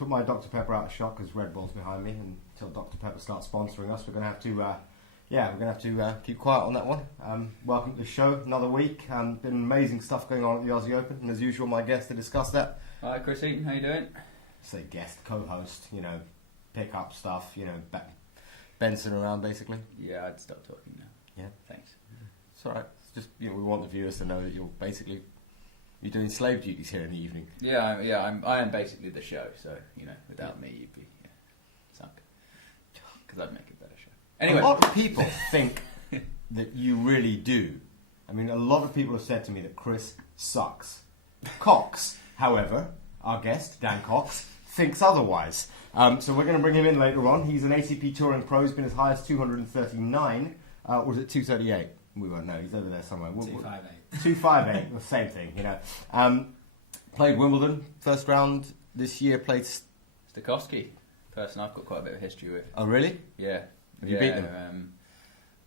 put my Dr Pepper out of shot because Red Bull's behind me. Until Dr Pepper starts sponsoring us, we're going to have to keep quiet on that one. Welcome to the show, another week. Been amazing stuff going on at the Aussie Open, and as usual, my guest to discuss that. Hi, Chris Eaton, how you doing? Say guest, co-host, pick up stuff, Benson around basically. Yeah, I'd stop talking now. Yeah, thanks. It's all right. It's just we want the viewers to know that you're doing slave duties here in the evening. I am basically the show. So without me, you'd be sunk. Because I'd make a better show. Anyway, a lot of people think that you really do. I mean, a lot of people have said to me that Chris sucks. Cox, however, our guest Dan Cox, thinks otherwise. So we're going to bring him in later on. He's an ATP touring pro. He's been as high as 239. Or was it 238? We won't know. He's over there somewhere. 258. 258, the same thing, Played Wimbledon, first round this year, played... Stokowski, person I've got quite a bit of history with. Oh, really? Yeah. Have you beaten him?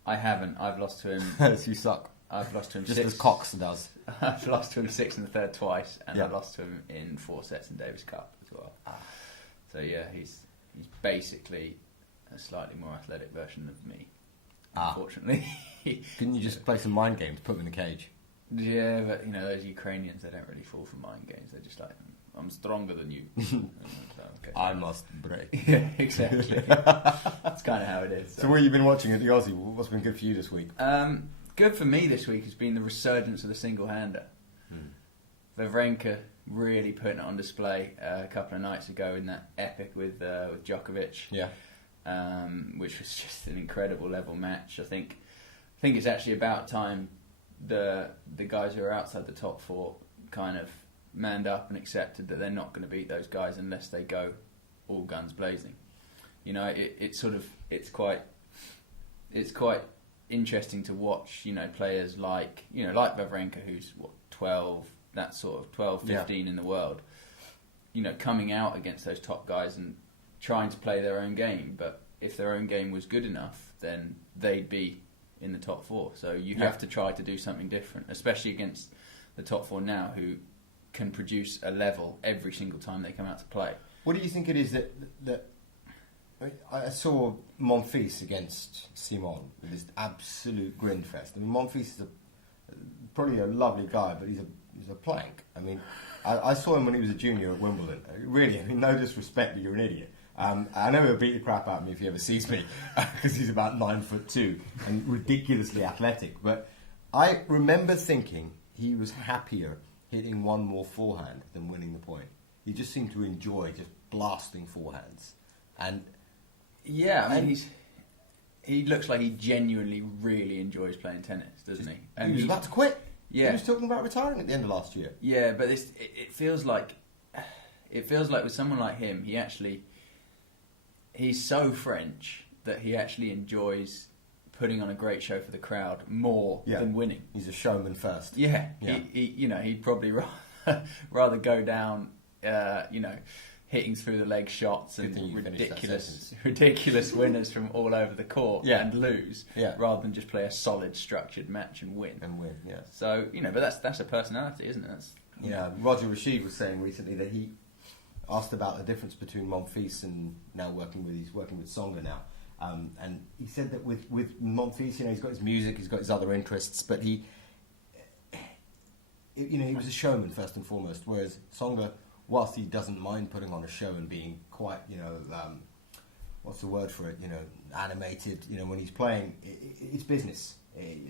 I haven't. I've lost to him... So you suck. I've lost to him just six... as Cox does. I've lost to him 6 in the third twice, and I've lost to him in 4 sets in Davis Cup as well. So yeah, he's basically a slightly more athletic version of me, unfortunately. Couldn't you just play some mind games, put him in the cage? Yeah, but those Ukrainians, they don't really fall for mind games. They're just like, I'm stronger than you. Okay. I must break. Yeah, exactly. That's kind of how it is. So what have you been watching at the Aussie? What's been good for you this week? Good for me this week has been the resurgence of the single-hander. Wawrinka really putting it on display a couple of nights ago in that epic with Djokovic. Yeah. Which was just an incredible level match. I think it's actually about time the guys who are outside the top 4 kind of manned up and accepted that they're not going to beat those guys unless they go all guns blazing. It's quite interesting to watch. Players like Wawrinka, who's 12, that sort of 12, 15 in the world. Coming out against those top guys and trying to play their own game, but if their own game was good enough, then they'd be in the top 4. So you have to try to do something different, especially against the top 4 now, who can produce a level every single time they come out to play. What do you think it is that I saw Monfils against Simon with his absolute grin fest. I mean, Monfils is probably a lovely guy, but he's a plank. I mean, I saw him when he was a junior at Wimbledon. Really, no disrespect, but you're an idiot. I know he'll beat the crap out of me if he ever sees me, because he's about 9'2" and ridiculously athletic. But I remember thinking he was happier hitting one more forehand than winning the point. He just seemed to enjoy just blasting forehands. And he looks like he genuinely really enjoys playing tennis, doesn't he? And he was about to quit. Yeah. He was talking about retiring at the end of last year. Yeah, but it feels like with someone like him, he's so French that he actually enjoys putting on a great show for the crowd more than winning. He's a showman first. Yeah. He'd probably rather go down, hitting through the leg shots and ridiculous winners from all over the court and lose, rather than just play a solid, structured match and win. So but that's a personality, isn't it? Roger Rashid was saying recently that he asked about the difference between Monfils and now he's working with Tsonga now, and he said that with Monfils, he's got his music, he's got his other interests, but he was a showman first and foremost, whereas Tsonga, whilst he doesn't mind putting on a show and being quite, what's the word for it, animated, when he's playing, it's business.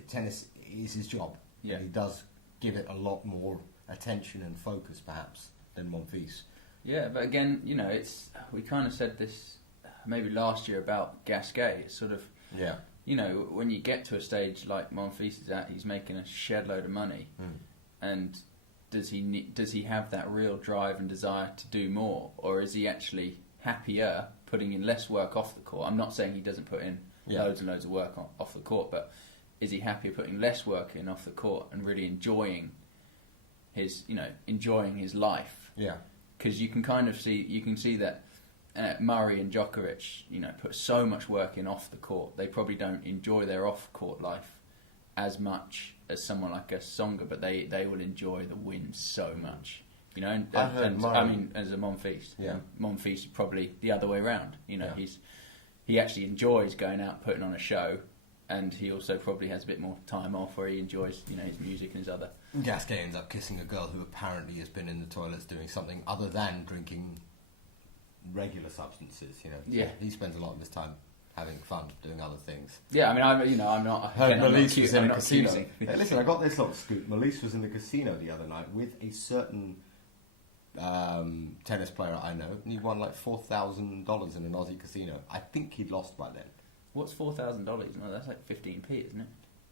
Tennis is his job. Yeah. And he does give it a lot more attention and focus, perhaps, than Monfils. Yeah, but again, we kind of said this maybe last year about Gasquet. It's sort of, when you get to a stage like Monfils is at, he's making a shed load of money, and does he have that real drive and desire to do more, or is he actually happier putting in less work off the court? I'm not saying he doesn't put in loads and loads of work off the court, but is he happier putting less work in off the court and really enjoying his life? Yeah. Because you can see that Murray and Djokovic, put so much work in off the court. They probably don't enjoy their off-court life as much as someone like a Tsonga, but they will enjoy the win so much. You know, and I mean, as a Monfils, yeah, Monfils is probably the other way around. You know, yeah. he actually enjoys going out, putting on a show, and he also probably has a bit more time off where he enjoys, you know, his music and his other. Gasquet ends up kissing a girl who apparently has been in the toilets doing something other than drinking regular substances. You know, yeah, he spends a lot of his time having fun, doing other things. Yeah, I mean, I'm not. Heard Melise was in the casino. Hey, listen, I got this little scoop. Melise was in the casino the other night with a certain tennis player I know, and he won like $4,000 in an Aussie casino. I think he'd lost by then. What's $4,000? No, that's like 15p, isn't it?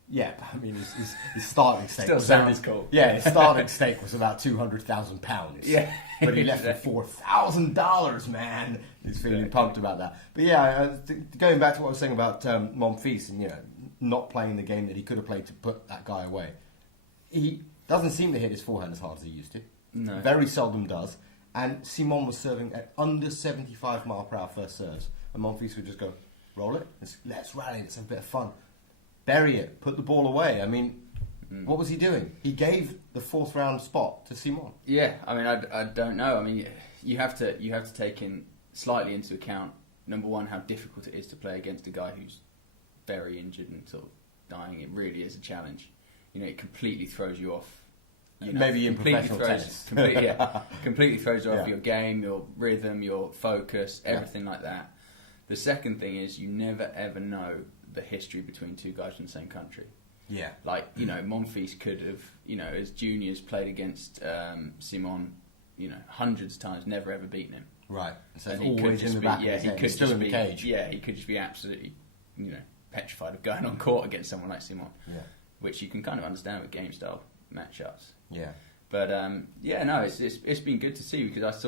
Yeah, I mean, his starting stake still sounds cool. Yeah, his starting stake was about £200,000. Yeah, but he left with $4,000, man. He's feeling pumped about that. But yeah, going back to what I was saying about Monfils and, you know, not playing the game that he could have played to put that guy away. He doesn't seem to hit his forehand as hard as he used to. No, very seldom does. And Simon was serving at under 75 mile per hour first serves, and Monfils would just go, roll it, let's rally, let's have a bit of fun. Bury it, put the ball away. I mean, what was he doing? He gave the fourth round spot to Simon. Yeah, I mean, I don't know. I mean, you have to take slightly into account, number one, how difficult it is to play against a guy who's very injured and sort of dying. It really is a challenge. You know, it completely throws you off. You know, maybe in professional tennis. Completely throws you off your game, your rhythm, your focus, everything like that. The second thing is you never ever know the history between two guys from the same country. Yeah. Like, you know, Monfils could have, you know, as juniors played against Simon, you know, hundreds of times, never ever beaten him. Right. So and it's always in the back of his head. He's still in the cage. Yeah, he could just be absolutely, you know, petrified of going on court against someone like Simon. Yeah. Which you can kind of understand with game style matchups. Yeah. But yeah, no, it's been good to see, because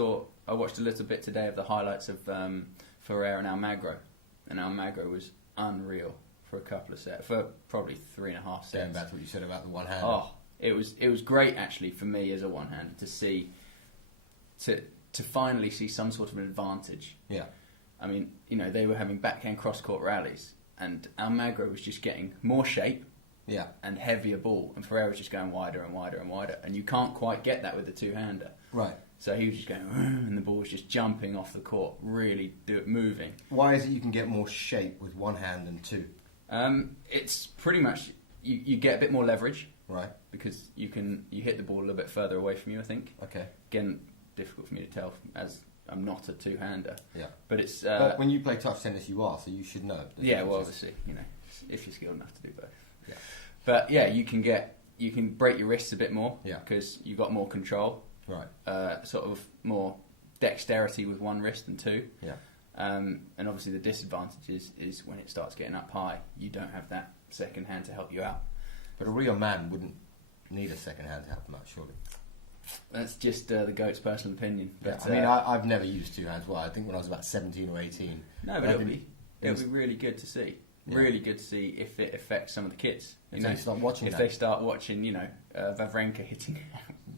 I watched a little bit today of the highlights of Ferrer and Almagro, and Almagro was unreal for a couple of sets, for probably 3.5 sets. Going back to what you said about the one hand. Oh, it was great actually for me as a one hander to see to finally see some sort of an advantage. Yeah. I mean, you know, they were having backhand cross court rallies, and Almagro was just getting more shape. Yeah. And heavier ball, and Ferrer was just going wider and wider and wider, and you can't quite get that with the two-hander. Right. So he was just going, and the ball was just jumping off the court, really moving. Why is it you can get more shape with one hand than two? It's pretty much you get a bit more leverage, right? Because you hit the ball a little bit further away from you. I think. Okay. Again, difficult for me to tell as I'm not a two-hander. Yeah. But it's. But when you play touch tennis, you are, so you should know. Yeah. Well, obviously, you know, if you're skilled enough to do both. Yeah. But yeah, you can break your wrists a bit more. Yeah. Because you've got more control. Right. Sort of more dexterity with one wrist than two. Yeah. And obviously the disadvantage is when it starts getting up high, you don't have that second hand to help you out. But a real man wouldn't need a second hand to help him out, surely. That's just the GOAT's personal opinion. But, yeah, I mean, I've never used two hands. Well, I think when I was about 17 or 18. No, but it'll be really good to see. Yeah. Really good to see if it affects some of the kids. If they start watching If they start watching, you know, Wawrinka hitting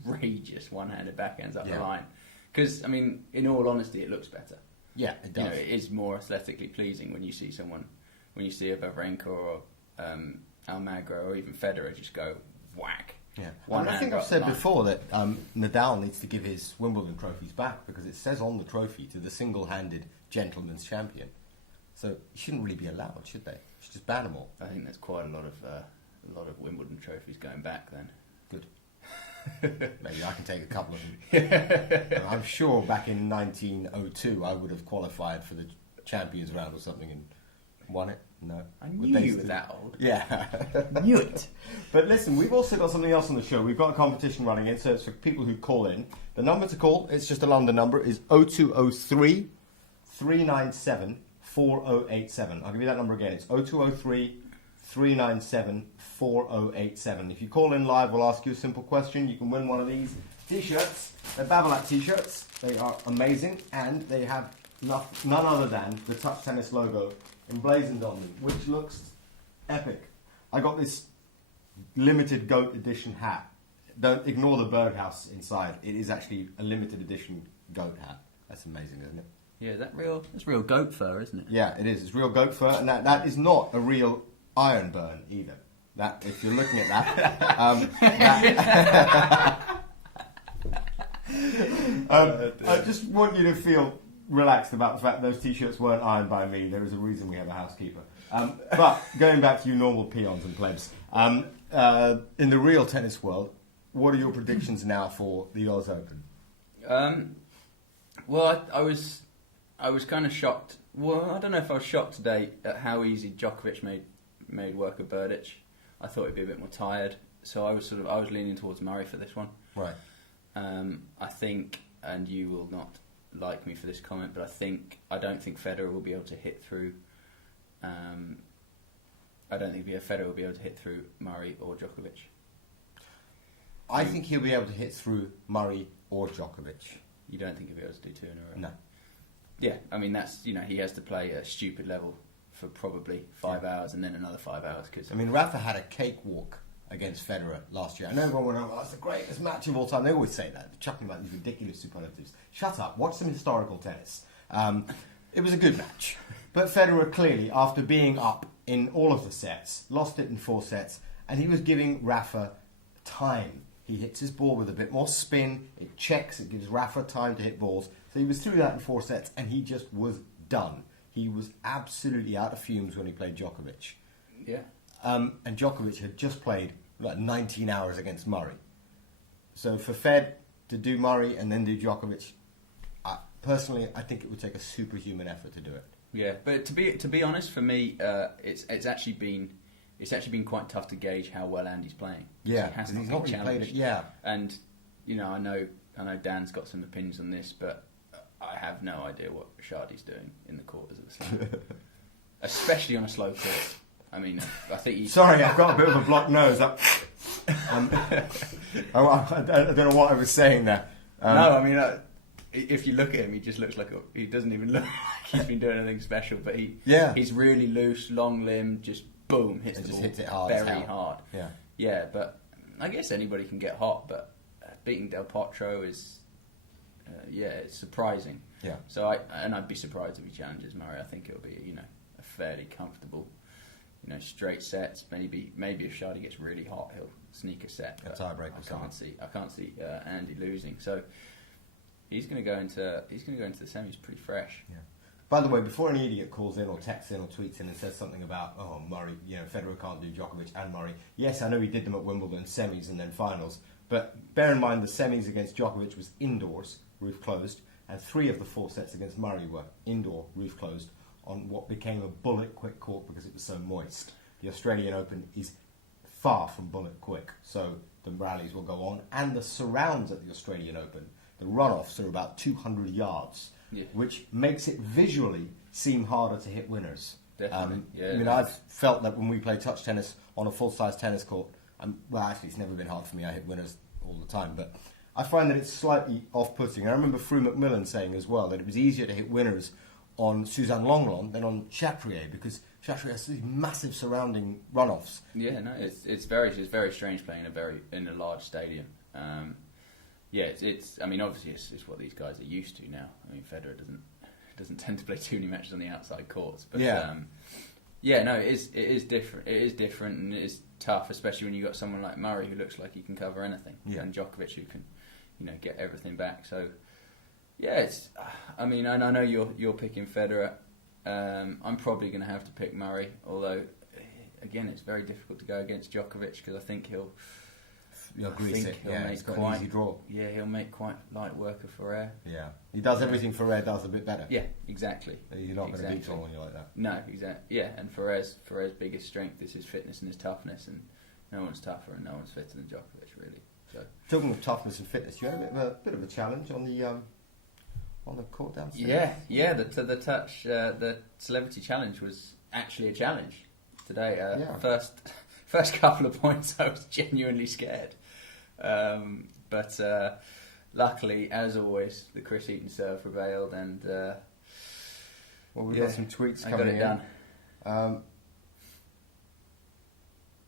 outrageous one-handed backhands up the line. Because, I mean, in all honesty, it looks better. Yeah, it does. You know, it is more aesthetically pleasing when you see a Wawrinka or Almagro or even Federer just go whack. Yeah, I think I've said before that Nadal needs to give his Wimbledon trophies back, because it says on the trophy to the single-handed gentleman's champion. So you shouldn't really be allowed, should they? You should just ban them all. I think there's quite a lot of Wimbledon trophies going back then. Good. Maybe I can take a couple of them. I'm sure back in 1902 I would have qualified for the Champions Round or something and won it. No. I knew you were that old. Yeah. Knew it. But listen, we've also got something else on the show. We've got a competition running in, so it's for people who call in. The number to call, it's just a London number, is 0203 397 4087. I'll give you that number again. It's 0203 397 4087. If you call in live, we'll ask you a simple question. You can win one of these t-shirts. They're Babolat t-shirts. They are amazing, and they have none other than the Touch Tennis logo emblazoned on them, which looks epic. I got this limited GOAT edition hat. Don't ignore the birdhouse inside. It is actually a limited edition GOAT hat. That's amazing, isn't it? Yeah, that's real goat fur, isn't it? Yeah, it is. It's real goat fur, and that is not a real iron burn either. That, if you're looking at that, I just want you to feel relaxed about the fact those T-shirts weren't ironed by me. There is a reason we have a housekeeper. But going back to you normal peons and plebs, in the real tennis world, what are your predictions now for the Oz Open? Well, I was kind of shocked. Well, I don't know if I was shocked today at how easy Djokovic made work of Berdych. I thought he'd be a bit more tired, so I was leaning towards Murray for this one. Right. I think, and you will not like me for this comment, but I don't think Federer will be able to hit through. I don't think Federer will be able to hit through Murray or Djokovic. I think he'll be able to hit through Murray or Djokovic. You don't think he'll be able to do two in a row? No. Yeah, I mean that's he has to play a stupid level for probably 5 hours and then another 5 hours. Cause Rafa had a cakewalk against Federer last year. I know everyone went, "Oh, that's the greatest match of all time." They always say that, they're chucking about these ridiculous superlatives. Shut up! Watch some historical tennis. It was a good match, but Federer clearly, after being up in all of the sets, lost it in 4 sets, and he was giving Rafa time. He hits his ball with a bit more spin, it checks, it gives Rafa time to hit balls. So he was through that in 4 sets, and he just was done. He was absolutely out of fumes when he played Djokovic. Yeah. And Djokovic had just played like 19 hours against Murray. So for Fed to do Murray and then do Djokovic, personally, I think it would take a superhuman effort to do it. Yeah, but to be honest, for me, it's actually been quite tough to gauge how well Andy's playing. Yeah, he's not really played it. Yeah, and I know Dan's got some opinions on this, but I have no idea what Shardy's doing in the quarters of the slam, especially on a slow court. I mean, I think he's... Sorry, I've got a bit of a blocked nose. I don't know what I was saying there. No, I mean, if you look at him, he just looks like he doesn't even look like he's been doing anything special. But he's really loose, long limb, just boom, hits it hard, very hard. Yeah. But I guess anybody can get hot, but beating Del Potro is, it's surprising. Yeah. So I'd be surprised if he challenges Murray. I think it'll be a fairly comfortable, straight sets. Maybe if Shardy gets really hot, he'll sneak a set. A tiebreaker. I can't see Andy losing. So he's going to go into the semis pretty fresh. Yeah. By the way, before any idiot calls in or texts in or tweets in and says something about, oh, Murray, Federer can't do Djokovic and Murray. Yes, I know he did them at Wimbledon, semis and then finals. But bear in mind the semis against Djokovic was indoors, roof closed, and 3 of the 4 sets against Murray were indoor, roof closed, on what became a bullet quick court because it was so moist. The Australian Open is far from bullet quick, so the rallies will go on. And the surrounds at the Australian Open, the runoffs are about 200 yards. Yeah. Which makes it visually seem harder to hit winners. Definitely. I've felt that when we play touch tennis on a full-size tennis court, actually it's never been hard for me, I hit winners all the time, but I find that it's slightly off-putting. And I remember Fru McMillan saying as well that it was easier to hit winners on Suzanne Lenglen than on Chatrier, because Chatrier has these massive surrounding runoffs. Yeah, no, it's very strange playing in a large stadium. It's. I mean, obviously, it's what these guys are used to now. I mean, Federer doesn't tend to play too many matches on the outside courts, but it is different. It is different, and it is tough, especially when you've got someone like Murray who looks like he can cover anything, and Djokovic who can, get everything back. So, it's. I mean, I know you're picking Federer. I'm probably going to have to pick Murray, although, again, it's very difficult to go against Djokovic because I think he'll. He'll make quite an easy draw. Yeah, he'll make quite light work of Ferrer. Yeah, he does everything Ferrer does a bit better. Yeah, exactly. You're not going to beat someone like that. No, exactly. Yeah, and Ferrer's biggest strength is his fitness and his toughness, and no one's tougher and no one's fitter than Djokovic, really. So, talking of toughness and fitness, you had a bit of a challenge on the court downstairs. Yeah. The celebrity challenge was actually a challenge today. First couple of points, I was genuinely scared. But luckily, as always, the Chris Eaton serve prevailed, and we've got some tweets coming in. I got it done.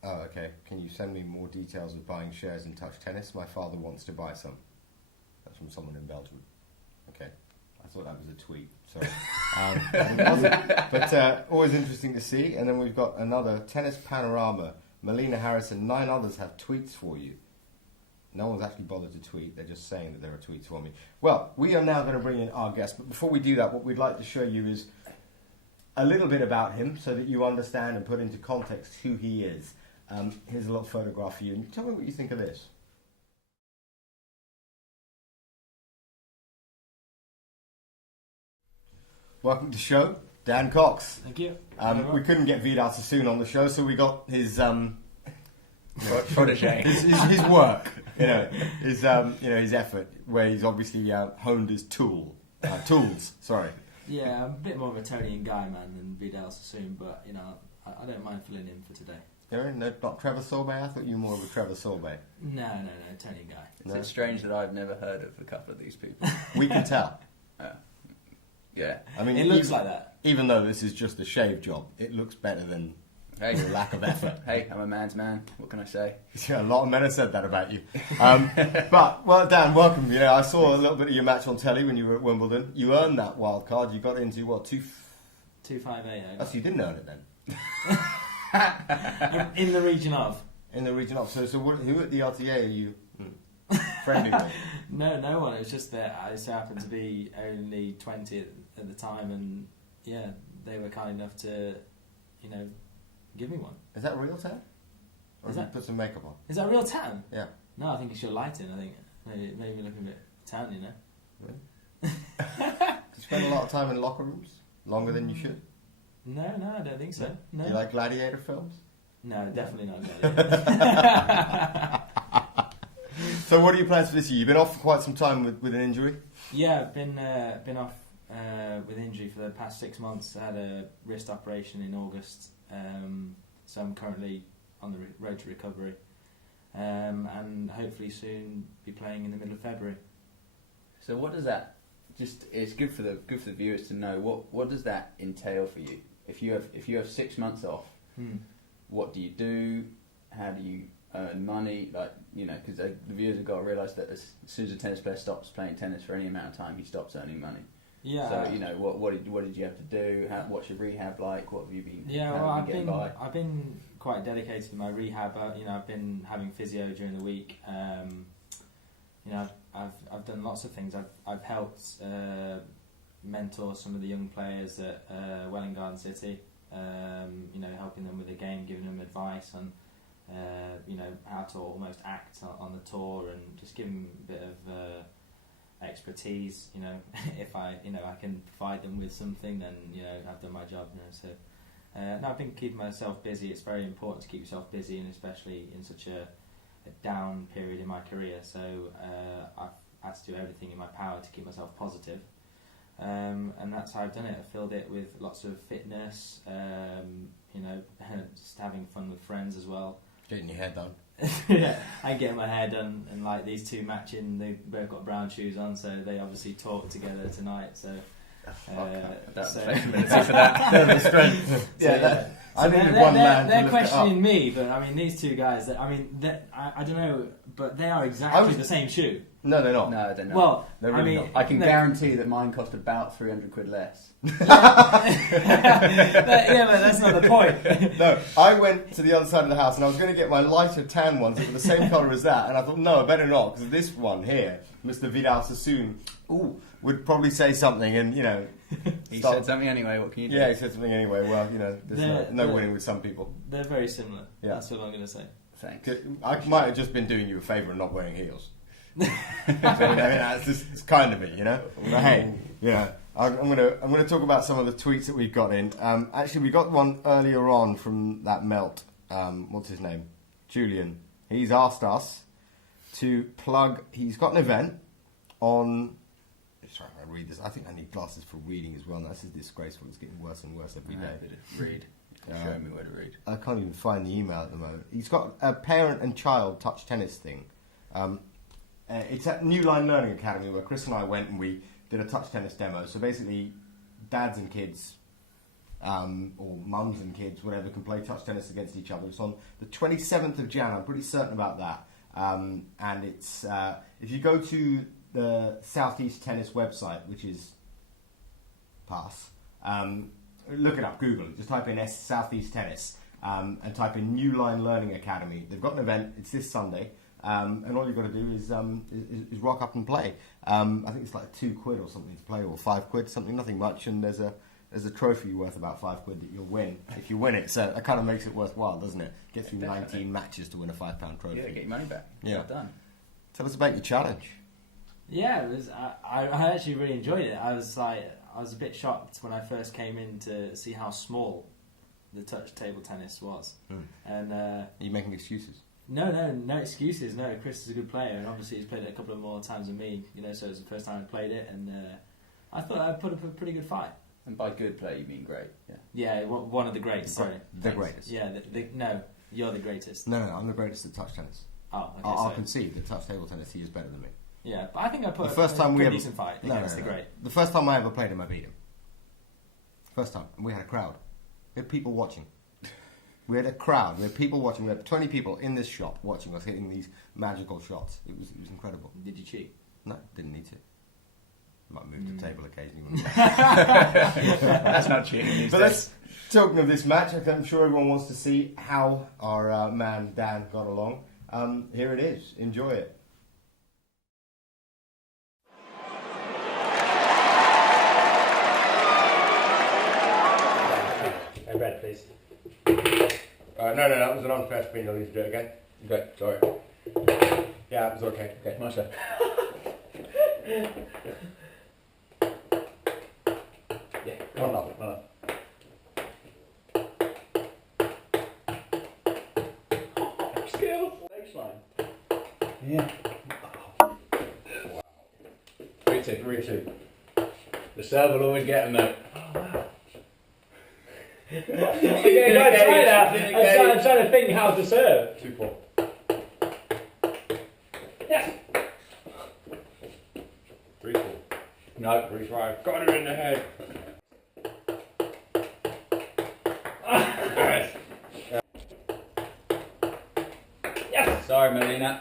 Okay. Can you send me more details of buying shares in touch tennis? My father wants to buy some. That's from someone in Belgium. Okay. I thought that was a tweet. Sorry. It wasn't. But always interesting to see. And then we've got another tennis panorama. Melina Harrison, 9 others have tweets for you. No one's actually bothered to tweet. They're just saying that there are tweets for me. Well, we are now going to bring in our guest. But before we do that, what we'd like to show you is a little bit about him so that you understand and put into context who he is. Here's a little photograph for you. And tell me what you think of this. Welcome to the show, Dan Cox. Thank you. We couldn't get Vidal Sassoon on the show, so we got his protege. his work, his effort, where he's obviously honed his tools. Sorry. Yeah, I'm a bit more of a Tony and Guy man than Vidal Sassoon, but I don't mind filling in for today. No, not Trevor Sorbet. I thought you were more of a Trevor Sorbet. No, Tony and Guy. Is it strange that I've never heard of a couple of these people? We can tell. Yeah, I mean, it looks like that. Even though this is just a shave job, it looks better than your lack of effort. Hey, I'm a man's man. What can I say? Yeah, a lot of men have said that about you. But, well, Dan, welcome. I saw a little bit of your match on telly when you were at Wimbledon. You earned that wild card. You got into, 258. Oh, so you didn't earn it then? In the region of. In the region of. So who at the RTA are you friendly with? No one. It was just that I so happened to be only 20 at the time, and yeah, they were kind enough to, give me one. Is that real tan? Or did you put some makeup on? Is that real tan? Yeah. No, I think it's your lighting. I think maybe looking a bit tan, Really? Do you spend a lot of time in locker rooms? Longer than you should? No, I don't think so. No. Do you like gladiator films? No, definitely not gladiator. So what are your plans for this year? You've been off for quite some time with an injury? Yeah, I've been off with injury for the past 6 months. I had a wrist operation in August, so I'm currently on the road to recovery, and hopefully soon be playing in the middle of February. So what does that? It's good for the viewers to know what does that entail for you? If you have 6 months off, what do you do? How do you earn money? Because the viewers have got to realise that as soon as a tennis player stops playing tennis for any amount of time, he stops earning money. Yeah. So what did you have to do? What's your rehab like? What have you been? Yeah. Well, I've been quite dedicated to my rehab. I've been having physio during the week. I've done lots of things. I've helped mentor some of the young players at Welling Garden City. Helping them with the game, giving them advice on how to almost act on the tour, and just give them a bit of expertise. If I can provide them with something, then I've done my job. So I've been keeping myself busy. It's very important to keep yourself busy, and especially in such a down period in my career. So I've had to do everything in my power to keep myself positive. And that's how I've done it. I filled it with lots of fitness, just having fun with friends as well. Getting your hair done. Yeah, and getting my hair done, and like these two matching, they both got brown shoes on, so they obviously talked together tonight. So, they're questioning me, but I mean these two guys. I don't know, but they are exactly the same shoe. No, they're not. No, they're not. Well, they're really not. I can guarantee that mine cost about 300 quid less. But that's not the point. No, I went to the other side of the house and I was going to get my lighter tan ones that were the same colour as that, and I thought, no, I better not, because this one here, Mr. Vidal Sassoon, would probably say something, and he said something anyway. What can you do? Yeah, he said something anyway. Well, there's no winning with some people. They're very similar. Yeah. That's what I'm going to say. Thanks. I might have just been doing you a favour and not wearing heels. It's kind of me, But hey, I'm gonna talk about some of the tweets that we've got in. Actually, we got one earlier on from that melt. What's his name? Julian. He's asked us to plug. He's got an event on. Sorry, I read this. I think I need glasses for reading as well. Now, this is disgraceful. It's getting worse and worse every day. Read. Show me where to read. I can't even find the email at the moment. He's got a parent and child touch tennis thing. It's at New Line Learning Academy, where Chris and I went and we did a touch tennis demo. So basically, dads and kids, or mums and kids, whatever, can play touch tennis against each other. It's on the 27th of Jan. I'm pretty certain about that. And it's if you go to the Southeast Tennis website, which is Pass, look it up, Google it. Just type in Southeast Tennis and type in New Line Learning Academy. They've got an event. It's this Sunday. and all you've got to do is rock up and play. I think it's like £2 or something to play, or £5, something, nothing much, and there's a trophy worth about £5 that you'll win if you win it. So that kind of makes it worthwhile, doesn't it? Get through 19 matches to win a £5 trophy. Yeah, get your money back. Yeah, well done. Tell us about your challenge. Yeah, it was. I actually really enjoyed it. I was a bit shocked when I first came in to see how small the touch table tennis was. And are you making excuses? No excuses. No, Chris is a good player, and obviously he's played it a couple of more times than me. So it was the first time I played it, and I thought I put up a pretty good fight. And by good play, you mean great? Yeah. Yeah, one of the greats. Sorry, the greatest. Yeah, no, you're the greatest. No, I'm the greatest at touch tennis. Oh, okay. I'll concede that touch table tennis he is better than me. Yeah, but I think I put the first time a we pretty ever, decent fight against the great. The first time I ever played him, I beat him. First time, and we had a crowd. We had people watching. We had a crowd. We had people watching. We had 20 people in this shop watching us hitting these magical shots. It was incredible. Did you cheat? No, didn't need to. Might move the table occasionally. That's not cheating these days. Talking of this match, I'm sure everyone wants to see how our man Dan got along. Here it is. Enjoy it. Hey, Brad, please. No, that was an unfair spin. You'll need to do it again. Okay, sorry. Yeah, it was okay. Okay, much better. Yeah, One up. Skill. Next line. Yeah. Wow. 3-2. The serve will always get him, though. Oh, wow. I'm trying to think how to serve. 2-4. Yeah. 3-4. No. 3-5. Got it in the head. Yes. Sorry, Melina.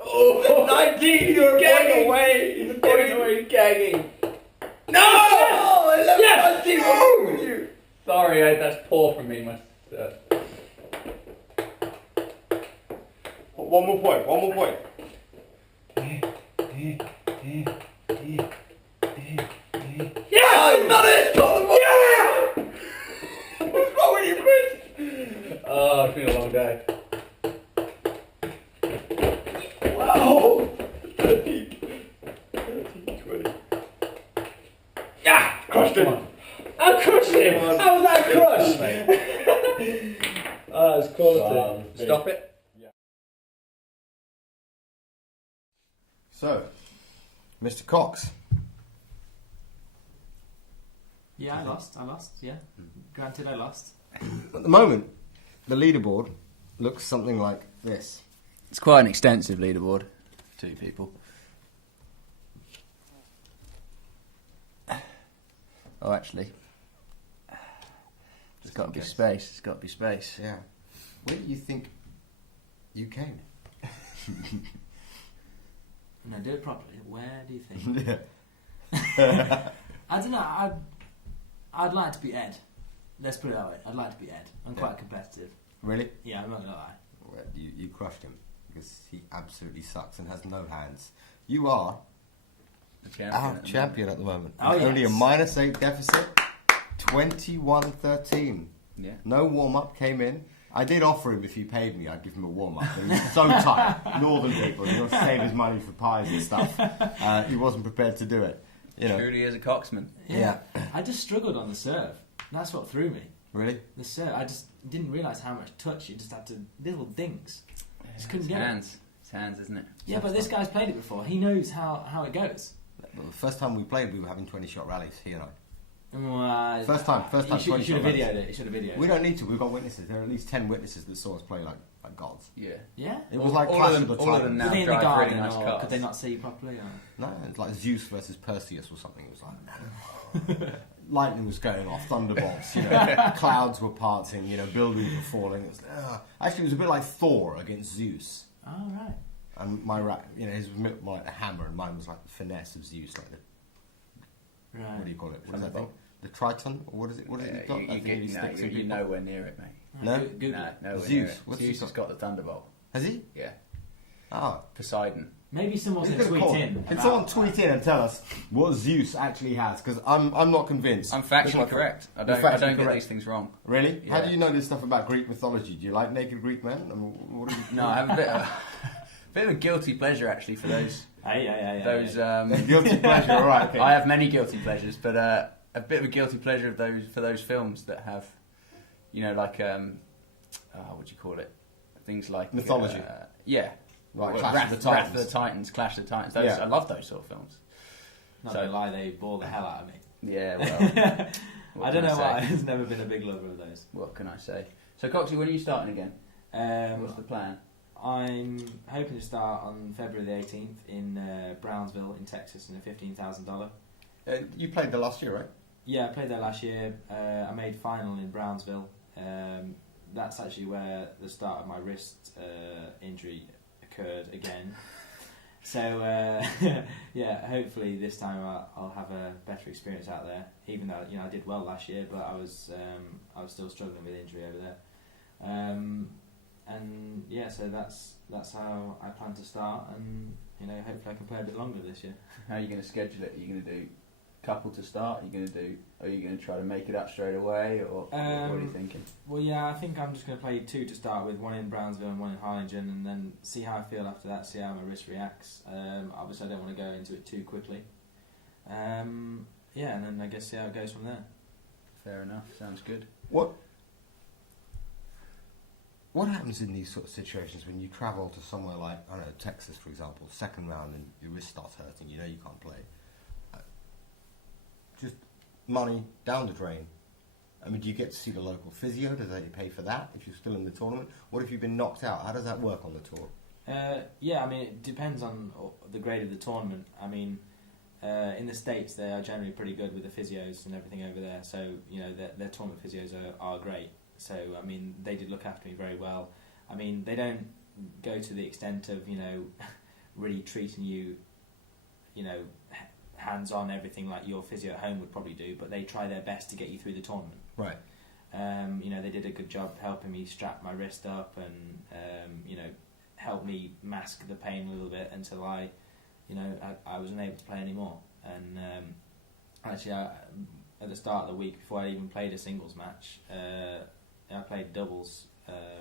Oh, 19! You're going away! He's going away, gagging. No! Yes! You. Sorry, that's poor from me. One more point. Yeah! Not it! Yeah! What's wrong with you, Chris? Oh, it's been a long day. Wow! 13, 20. Yeah! Crushed him. I crushed him! How was that crushed? Oh, it's quality. Stop it. So, Mr. Cox. Yeah, I lost. Yeah, granted, I lost. At the moment, the leaderboard looks something like this. It's quite an extensive leaderboard. 2 people. Oh, actually, there's got to be space. Yeah. Where do you think you came? No, do it properly. Where do you think? Yeah. I don't know. I'd like to be Ed. Let's put it that way. I'd like to be Ed. I'm quite competitive. Really? Yeah, I'm not gonna lie. Well, you crushed him because he absolutely sucks and has no hands. You are our champion at the moment. Oh, Only a yes. -8 deficit. 21-13. Yeah. No warm up came in. I did offer him if he paid me, I'd give him a warm up. But he was so tight. Northern people, he wants to save his money for pies and stuff. He wasn't prepared to do it. You know. Truly is a coxman. Yeah. I just struggled on the serve. That's what threw me. Really? The serve. I just didn't realise how much touch you just had to little dings. Just couldn't get hands. it. It's hands, isn't it? Yeah, but this guy's played it before. He knows how it goes. Well, the first time we played, we were having 20-shot rallies, he and I. First time, You should have videoed it. You should have videoed it. We don't need to. We've got witnesses. There are at least 10 witnesses that saw us play like gods. Yeah. Yeah? It was like all Clash of of the them, all of them Titans. now Were they in the drive garden really nice or cars. could they not see you properly? Or? No, it's like Zeus versus Perseus or something. It was like lightning was going off, thunderbolts. Clouds were parting. Buildings were falling. Actually, it was a bit like Thor against Zeus. Oh, right. And his was more like the hammer, and mine was like the finesse of Zeus, like the Right. what do you call it? What is that thing? the Triton, or what is it? What has it got? You're nowhere near it, mate. No? Nowhere Zeus. near it. What's Zeus he has got the Thunderbolt. Has he? Yeah. Ah. Poseidon. Maybe someone's going to tweet in. Can someone tweet in and tell us what Zeus actually has? Because I'm not convinced. I'm factually correct. I don't get these things wrong. Really? Yeah. How do you know this stuff about Greek mythology? Do you like naked Greek men? I mean, what do you... No, I have a bit of a guilty pleasure actually for those. Guilty pleasure, all right. Okay. I have many guilty pleasures, but a bit of a guilty pleasure of those films that have, like what do you call it? Things like mythology. Yeah. Right, Wrath of the Titans, Clash of the Titans. I love those sort of films. Not gonna lie, they bore the hell out of me. Yeah, well... I don't know why. I've never been a big lover of those. What can I say? So, Coxie, when are you starting again? What's the plan? I'm hoping to start on February the 18th in Brownsville in Texas in a $15,000. You played there last year, right? Yeah, I played there last year. I made final in Brownsville. That's actually where the start of my wrist injury occurred again. So yeah, hopefully this time I'll have a better experience out there. Even though I did well last year, but I was still struggling with injury over there. And yeah, so that's how I plan to start, and hopefully I can play a bit longer this year. How are you going to schedule it? Are you going to do couple to start? Are you going to try to make it up straight away, or what are you thinking? Well, yeah, I think I'm just going to play 2 to start with, one in Brownsville and one in Harlingen, and then see how I feel after that, see how my wrist reacts. Obviously I don't want to go into it too quickly. Yeah, and then I guess see how it goes from there. Fair enough, sounds good. What happens in these sort of situations when you travel to somewhere like, I don't know, Texas, for example, second round and your wrist starts hurting, you can't play? Just money down the drain. I mean, do you get to see the local physio? Does they pay for that if you're still in the tournament? What if you've been knocked out? How does that work on the tour? Yeah, I mean, it depends on the grade of the tournament. I mean, in the States, they are generally pretty good with the physios and everything over there. So, their tournament physios are great. So, I mean, they did look after me very well. I mean, they don't go to the extent of, really treating you, hands-on, everything like your physio at home would probably do, but they try their best to get you through the tournament. Right. They did a good job helping me strap my wrist up and, help me mask the pain a little bit until I wasn't able to play anymore. And actually, at the start of the week, before I even played a singles match, I played doubles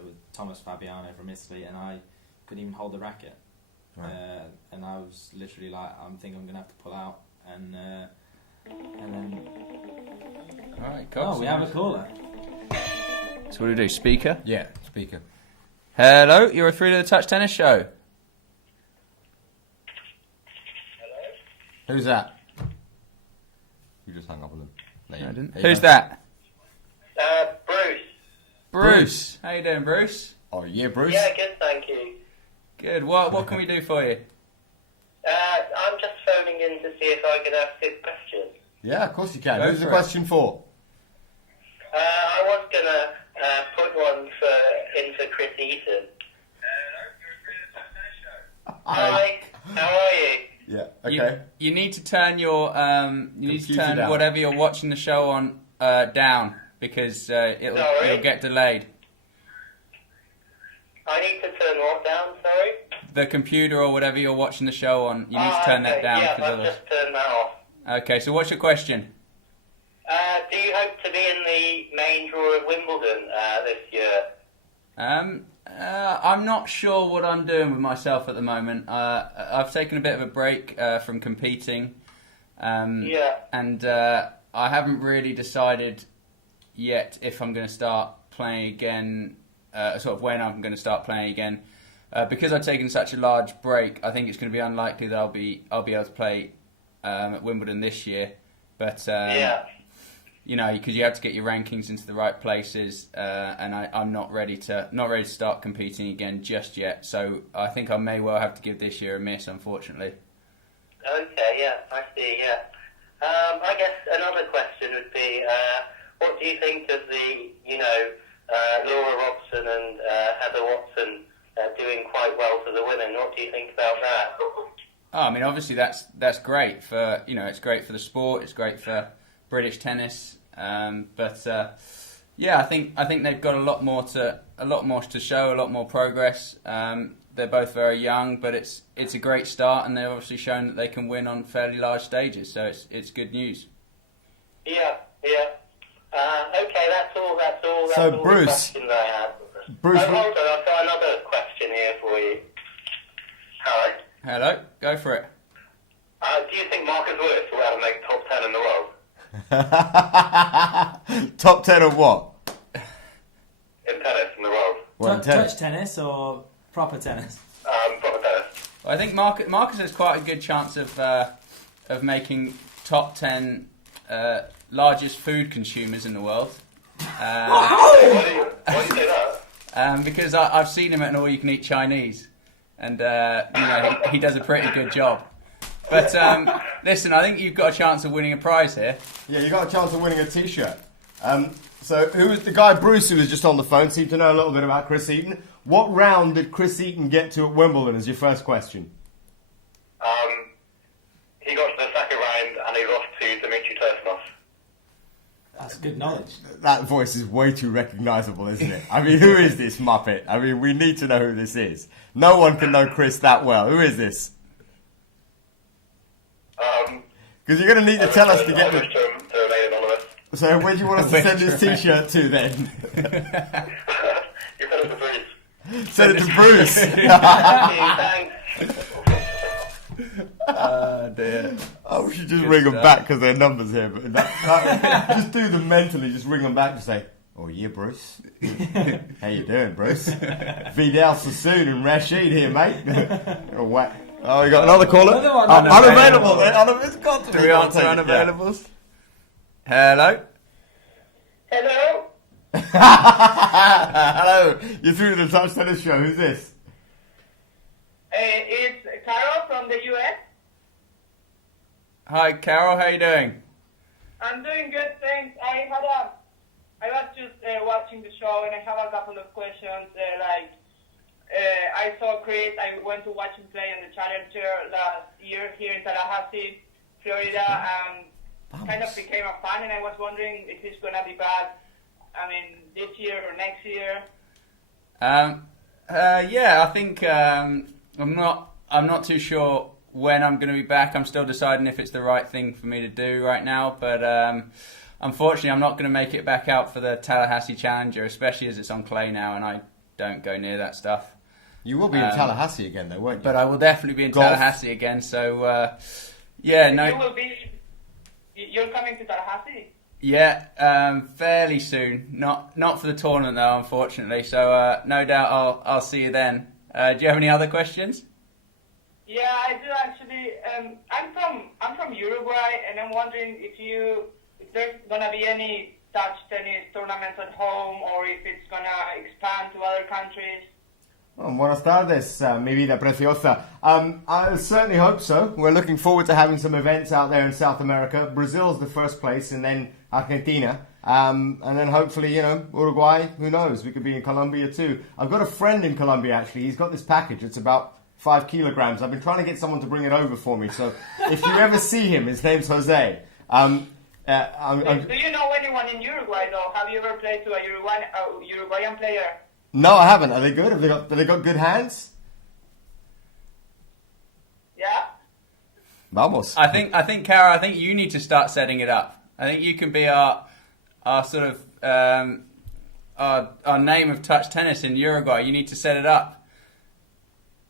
with Thomas Fabiano from Italy, and I couldn't even hold the racket. Right. And I was literally like, I'm thinking I'm going to have to pull out. And then... Alright, cool. Oh, we have a caller. So what do we do, speaker? Yeah, speaker. Hello, you're through to the Touch Tennis Show. Hello? Who's that? You just hung up on them. No, I didn't. Who's that? Bruce. Bruce. How you doing, Bruce? Oh, yeah, Bruce? Yeah, good, thank you. Good. What can we do for you? I'm just phoning in to see if I could ask a question. Yeah, of course you can. Who's the question for? I was going to put one in for Chris Eaton. Hi, how are you? Yeah, okay. You need to turn your down. whatever you're watching the show on down, because it'll get delayed. I need to turn what down, sorry? The computer or whatever you're watching the show on, you need to turn that down. Yeah, I've just turned that off. Okay, so what's your question? Do you hope to be in the main draw of Wimbledon this year? I'm not sure what I'm doing with myself at the moment. I've taken a bit of a break from competing. And I haven't really decided yet if I'm going to start playing again, sort of when I'm going to start playing again. Because I've taken such a large break, I think it's going to be unlikely that I'll be able to play at Wimbledon this year. But because you have to get your rankings into the right places, and I'm not ready to start competing again just yet. So I think I may well have to give this year a miss, unfortunately. Okay, yeah, I see. Yeah, I guess another question would be, what do you think of the Laura Robson and Heather Watson doing quite well for the women? What do you think about that? Oh, I mean, obviously that's great for it's great for the sport. It's great for British tennis. Yeah, I think they've got a lot more to show, a lot more progress. They're both very young, but it's a great start, and they've obviously shown that they can win on fairly large stages. So it's good news. Yeah. Okay, that's all. So, all Bruce, the questions I have. Bruce, hold on, I've got another question here for you. Hello, go for it. Do you think Marcus Lewis will ever make top 10 in the world? Top 10 of what? In tennis, in the world. Touch tennis or proper tennis? Proper tennis. Well, I think Marcus has quite a good chance of making top 10 largest food consumers in the world. Why do you say that? Because I've seen him at an all-you-can-eat Chinese, and he does a pretty good job. But listen, I think you've got a chance of winning a prize here. Yeah, you got a chance of winning a T-shirt. So who was the guy, Bruce, who was just on the phone, seemed to know a little bit about Chris Eaton. What round did Chris Eaton get to at Wimbledon is your first question. He got to the second round and he lost to Dmitry Tursunov. That's good knowledge. That voice is way too recognisable, isn't it? I mean, who is this Muppet? I mean, we need to know who this is. No one can know Chris that well. Who is this? Because you're going to need to tell us to get the... So where do you want us to send this T-shirt to then? You send it to Bruce. Send it to Bruce. Thanks. Dear. I wish you just Good ring them stuff. back because their number's here. But just do them mentally. Just ring them back and say, "Oh yeah, Bruce. How you doing, Bruce? Vidal Sassoon and Rashid here, mate." Oh, whack. Oh, you got another caller? Another one. Unavailable. It's got to be. Do we answer unavailables? Hello? Hello? Hello. You're through the Touch Tennis Show. Who's this? It's Carol from the US. Hi, Carol. How you doing? I'm doing good, thanks. I was just watching the show and I have a couple of questions. I saw Chris. I went to watch him play in the Challenger last year here in Tallahassee, Florida, and kind of became a fan. And I was wondering if he's gonna be back. I mean, this year or next year. Yeah, I think I'm not too sure when I'm going to be back. I'm still deciding if it's the right thing for me to do right now. But unfortunately, I'm not going to make it back out for the Tallahassee Challenger, especially as it's on clay now, and I don't go near that stuff. You will be in Tallahassee again, though, won't you? But I will definitely be in Golf. Tallahassee again. So yeah, no. You're coming to Tallahassee? Yeah, fairly soon. Not for the tournament though, unfortunately. So no doubt I'll see you then. Do you have any other questions? Yeah, I do actually. I'm from Uruguay, and I'm wondering if there's gonna be any touch tennis tournaments at home, or if it's gonna expand to other countries. Oh, buenas tardes, mi vida preciosa. I certainly hope so. We're looking forward to having some events out there in South America. Brazil's the first place, and then Argentina. And then hopefully, Uruguay, who knows? We could be in Colombia too. I've got a friend in Colombia, actually. He's got this package. It's about 5 kilograms. I've been trying to get someone to bring it over for me. So if you ever see him, his name's Jose. Do you know anyone in Uruguay, though? Have you ever played to a Uruguayan player? No, I haven't. Are they good? Have they got good hands? Yeah? Vamos. I think, Cara, I think you need to start setting it up. I think you can be our sort of our name of touch tennis in Uruguay. You need to set it up.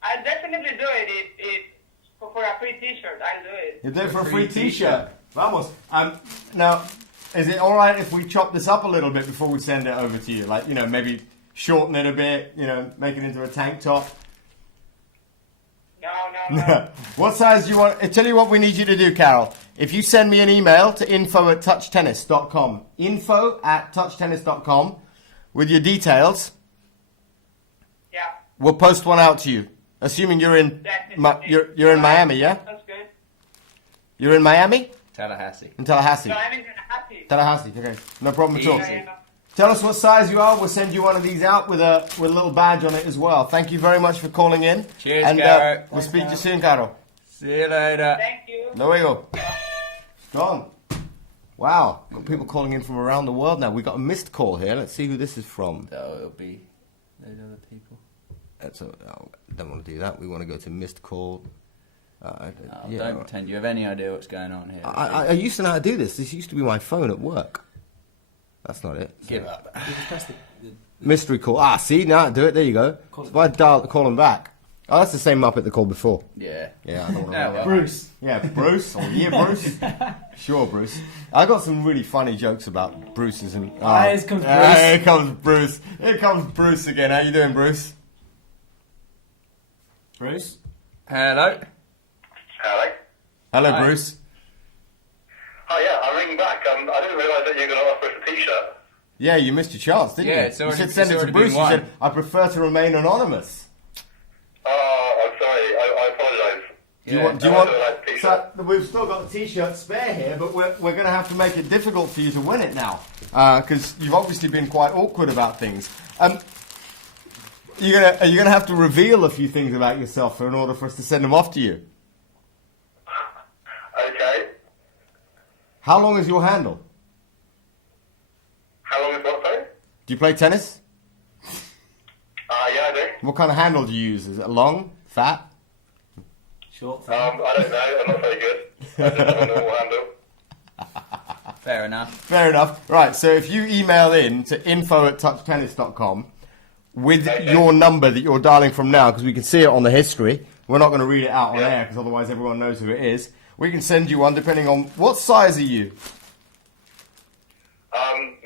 I'll definitely do it. For a free T-shirt, I'll do it. You do it for a free T-shirt. Vamos. Now, is it all right if we chop this up a little bit before we send it over to you? Like, maybe shorten it a bit, make it into a tank top. No. What size do you want? I tell you what we need you to do, Carol. If you send me an email to info@touchtennis.com, info@touchtennis.com with your details, Yeah. we'll post one out to you. Assuming you're in you're in Miami, yeah? That's good. You're in Miami? Tallahassee. In Tallahassee. So I'm in Tallahassee. Tallahassee, okay. No problem at all. Easy. Tell us what size you are. We'll send you one of these out with a little badge on it as well. Thank you very much for calling in. Cheers, and Garrett. we'll speak to you soon, Caro. See you later. Thank you. Luego. Gone. Wow, got people calling in from around the world now. We've got a missed call here. Let's see who this is from. Oh, it'll be those other people. Don't want to do that. We want to go to missed call. Don't pretend you have any idea what's going on here. I used to know how to do this. This used to be my phone at work. That's not it. Give up. You just press the Mystery call. See, now do it. There you go. If I call him back. Oh, that's the same Muppet that called before. Yeah. Yeah, I don't want to well. Bruce. Yeah, Bruce. Bruce. Sure, Bruce. I got some really funny jokes about Bruce's and. Here comes Bruce. Here comes Bruce. Here comes Bruce again. How you doing, Bruce? Bruce? Hello. Hello. Hello, Hi. Bruce. Oh yeah, I'm ringing back. I didn't realise that you were going to offer us a T-shirt. Yeah, you missed your chance, didn't you? Yeah, it's already- you said send it's it to already Bruce. been You won. said, I prefer to remain anonymous. Oh, I'm sorry. I apologise. Do you want? So we've still got the T-shirt spare here, but we're going to have to make it difficult for you to win it now, because you've obviously been quite awkward about things. Are you gonna have to reveal a few things about yourself in order for us to send them off to you? Okay. How long is your handle? How long is what, sorry? Do you play tennis? Yeah, I do. What kind of handle do you use? Is it long, fat? Short. I don't know. I'm not very good. I just have a normal handle. Fair enough. Fair enough. Right, so if you email in to info@touchtennis.com with your number that you're dialing from now, because we can see it on the history. We're not going to read it out on air, because otherwise everyone knows who it is. We can send you one depending on... What size are you?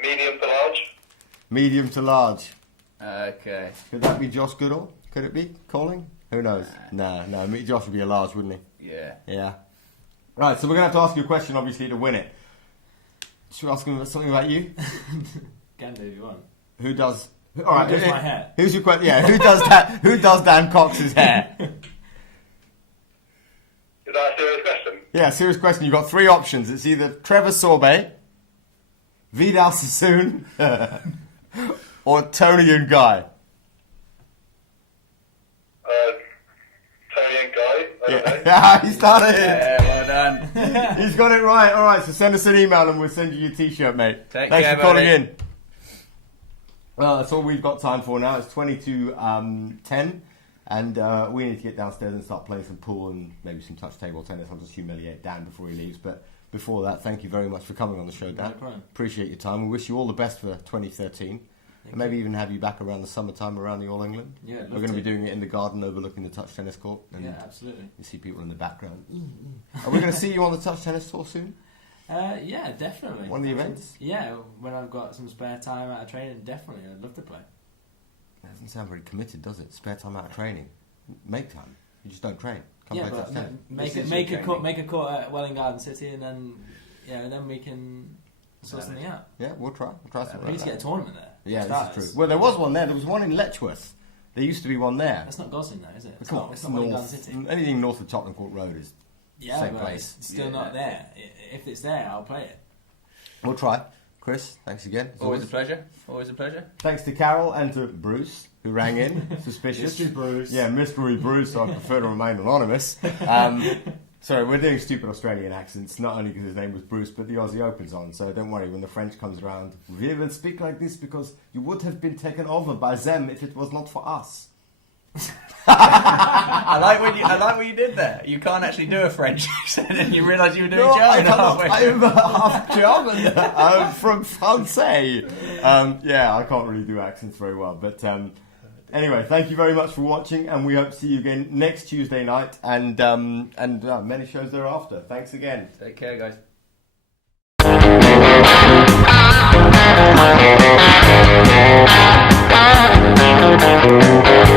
Medium to large. Medium to large. Okay. Could that be Josh Goodall? Could it be calling? Who knows? No. Josh would be a large, wouldn't he? Yeah. Yeah. Right, so we're going to have to ask you a question, obviously, to win it. Should we ask him something about you? Can do if you want. Who does... All right, Who does my hair? Who's your question? Yeah, who does that? Who does Dan Cox's hair? Is that a serious question? Yeah, serious question. You've got three options. It's either Trevor Sorbet, Vidal Sassoon, or Tony and Guy. Tony and Guy. I don't know. Yeah, he's done it. Yeah, well done. He's got it right. All right, so send us an email and we'll send you your T-shirt, mate. Take Thanks care, for calling buddy. in. Well, that's all we've got time for now. It's 22:10, and we need to get downstairs and start playing some pool and maybe some touch table tennis. I'll just humiliate Dan before he leaves. But before that, thank you very much for coming on the show, Dan. No problem. Appreciate your time. We wish you all the best for 2013. And maybe even have you back around the summertime around the All England. Yeah, We're going to be doing it in the garden overlooking the touch tennis court. And Yeah, absolutely. you see people in the background. Are we going to see you on the touch tennis tour soon? Yeah, definitely. One of the events? Yeah, when I've got some spare time out of training, definitely. I'd love to play. That doesn't sound very committed, does it? Spare time out of training. Make time. You just don't train. Come Yeah, play touch but tennis. make This is a your court at Welling Garden City, and then we can sort something out. Yeah, we'll try. We'll try something We like need to that. get a tournament there. Yeah, Starters. this is true. Well, there was one there. There was one in Letchworth. There used to be one there. That's not Gosling, though, is it? Come on, It's it's not Welling Garden north. City. Anything north of Tottenham Court Road is Yeah, same but place. it's still Yeah. not there. If it's there, I'll play it. We'll try. Chris, thanks again. as Always a pleasure. Always a pleasure. Thanks to Carol and to Bruce, who rang in. Suspicious. Mystery Bruce. Yeah, Mystery Bruce, so I prefer to remain anonymous. Sorry, we're doing stupid Australian accents, not only because his name was Bruce, but the Aussie Open's on, so don't worry, when the French comes around, we will speak like this because you would have been taken over by them if it was not for us. I like what you did there. You can't actually do a French accent, and you realise you were doing I German cannot. halfway. I am half German. I'm from Francais. Yeah, I can't really do accents very well. But anyway, thank you very much for watching, and we hope to see you again next Tuesday night and many shows thereafter. Thanks again. Take care, guys. Thank you.